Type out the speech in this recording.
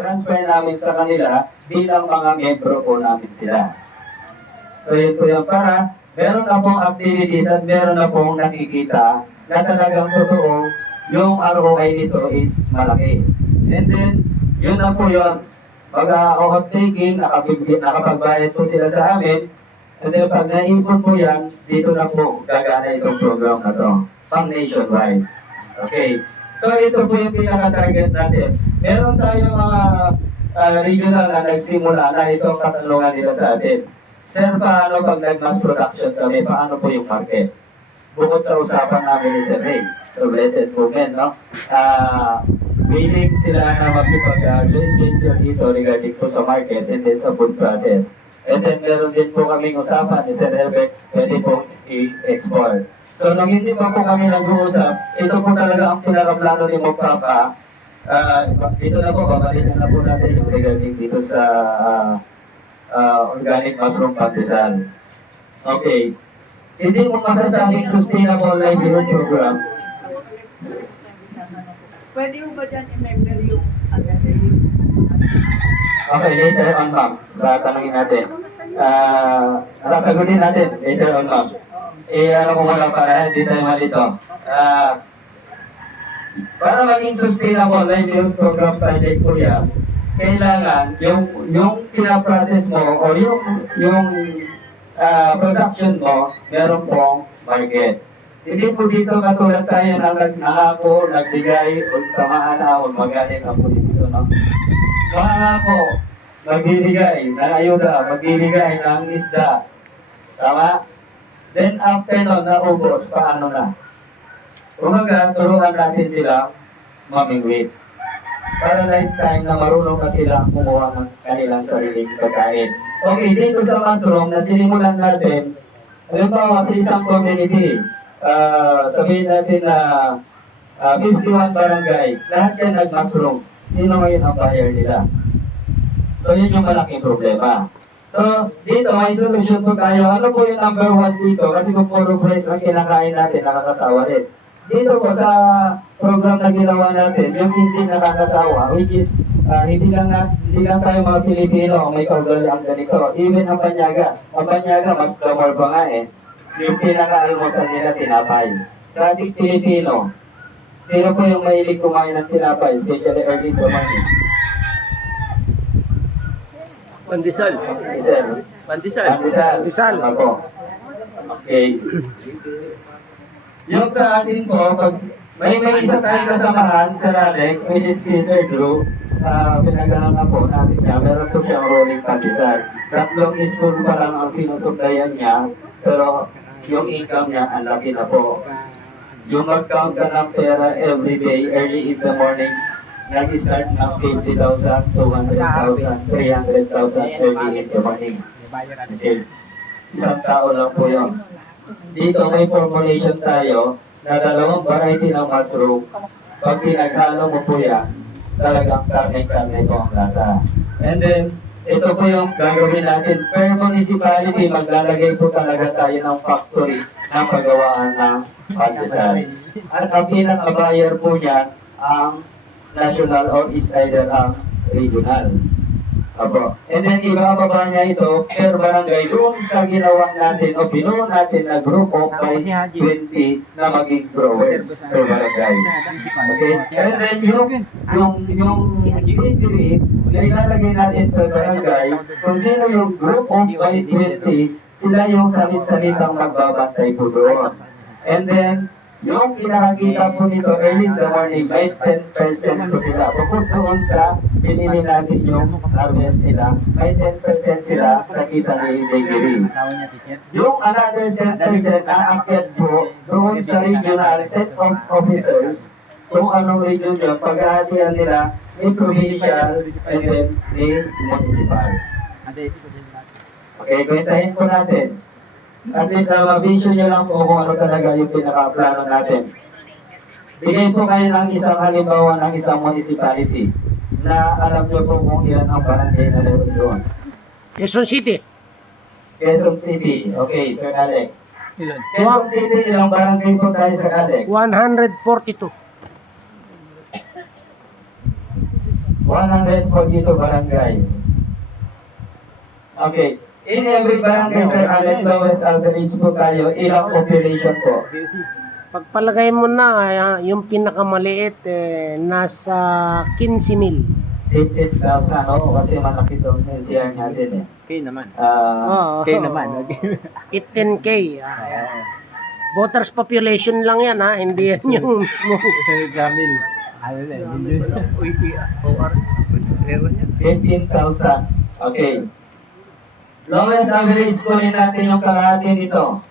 transfer namin sa kanila bilang mga membro po namin sila. So yun po yung para meron na pong activities at meron na pong nakikita na talagang totoo yung ROI nito is malaki. And then, yun na po yun. Pag-off-taking, nakapagbayad po sila sa amin. And then, pag naipon po yan, dito na po gagana itong program na to. Pang nationwide. Okay. So, ito po yung pinaka-target natin. Meron tayong mga regional na nagsimula na itong katanungan nila sa atin. Sir, paano pag nag-mass production kami? Paano po yung market? Bukod sa usapan namin ni Sir Ray, so blessed movement, no? Willing sila na makipag-joint venture dito regarding po sa market and then sa food process. And then meron din po kaming usapan ni Sir Herbert, pwede po i-export. So nung hindi pa po kami nag-uusap, ito po talaga ang pinaka-plano ni Mopapa. Dito na po, babalikan na po natin yung regarding dito sa organic mushroom pandesal. Okay. Hindi mo masasabing sustainable livelihood program. Pwede mo ba dyan i-member yung Okay, later on, ma'am. Tatanungin natin. Sasagutin natin later on, ma'am. Ano ko muna para hindi tayo malito. Para maging sustainable livelihood program project po yan, kailangan yung pinaprocess mo or yung production mo, meron pong market. Hindi po dito katulad tayo na nangako, nagbigay, o tamaan na, o magaling ako dito, no? Mangako, magbibigay ng ayuda, magbibigay ng isda. Tama? Then after nun, naubos, paano na? Umaga, turuan natin sila mamingwit. Para lifetime na marunong na sila kumuha ng kanilang sariling pagkain. Okay, dito sa mushroom na sinimulan natin, halimbawa sa isang community, sabihin natin na 51 barangay, lahat yan nag-mushroom. Sino ngayon ang buyer nila? So yun yung malaking problema. So dito may solution po tayo. Ano po yung number 1 dito? Kasi kung puro fresh ang kinakain natin, nakakasawa rin. Dito po sa program na ginawa natin, yung hindi nakakasawa, which is hindi lang tayo mga Pilipino may kaugalian ganito. Even ang panyaga. Ang panyaga, mas glamor pa nga eh. Yung pinaka-almusal nila, tinapay. Sa ating Pilipino, sino po yung mahilig kumain ng tinapay, especially early in the morning? Pandesal. Pandesal. Pandesal. Pandesal. Ako. Okay. Yung sa atin po, pag may isa tayong kasamahan, Sir Alex, which is si Sir Drew, pinagalan na po natin niya, meron po siyang rolling pandesal. 3 school pa lang ang sinusuplayan niya, pero yung income niya, ang laki na po. Yung mag-count ka ng pera every day, early in the morning, nag-start ng 50,000, 200,000, 300,000 early in the morning. Okay. Isang tao lang po yun. Dito may formulation tayo na 2 variety ng mushroom. Pag pinaghalo mo po yan, talagang karne-karne po ang lasa. And then, ito po yung gagawin natin. Per municipality, maglalagay po talaga tayo ng factory na paggawaan ng pandesal. At ang pinaka-buyer po niyan, ang national or is either ang regional. Apo. And then, ibababa niya ito per barangay doon sa ginawa natin o binuo natin na group of 20 na maging growers per barangay. Okay? And then, yung delivery na ilalagay natin per barangay, kung sino yung group of 20, sila yung salit-salitang magbabantay po doon. And then, yung pinakakita po nito early in the morning, may 10% po sila. Bukod doon sa pinili natin yung harvest nila, may 10% sila sa kita ni Bakery. Yung another 10% aakyat po doon sa regional set of officers, kung anong region yun, paghahatian nila ni provincial and then ni municipal. Okay, kwentahin po natin. At least ma-vision nyo lang po kung ano talaga yung pinaka-plano natin. Bigay po kayo ng isang halimbawa ng isang municipality na alam nyo po kung ilan ang barangay na meron doon. Quezon City. Quezon City. Okay, Sir Alex. Ilan? Quezon City, ilang barangay po tayo, Sir Alex? 142. 142 barangay. Okay. In every barangay, Sir Alex, lowest average po tayo, ilang population po? Pagpalagay mo na, yung pinakamaliit, nasa 15,000. 15,000, oo, kasi malaki itong NCR natin eh. Okay naman. Oo. Okay naman. 15K. Voters population lang yan, hindi yan yung mismo. Sa Jamil. Ano na, yun. OR. 15,000. Okay. Lowest average scoring natin yung kalahati nito.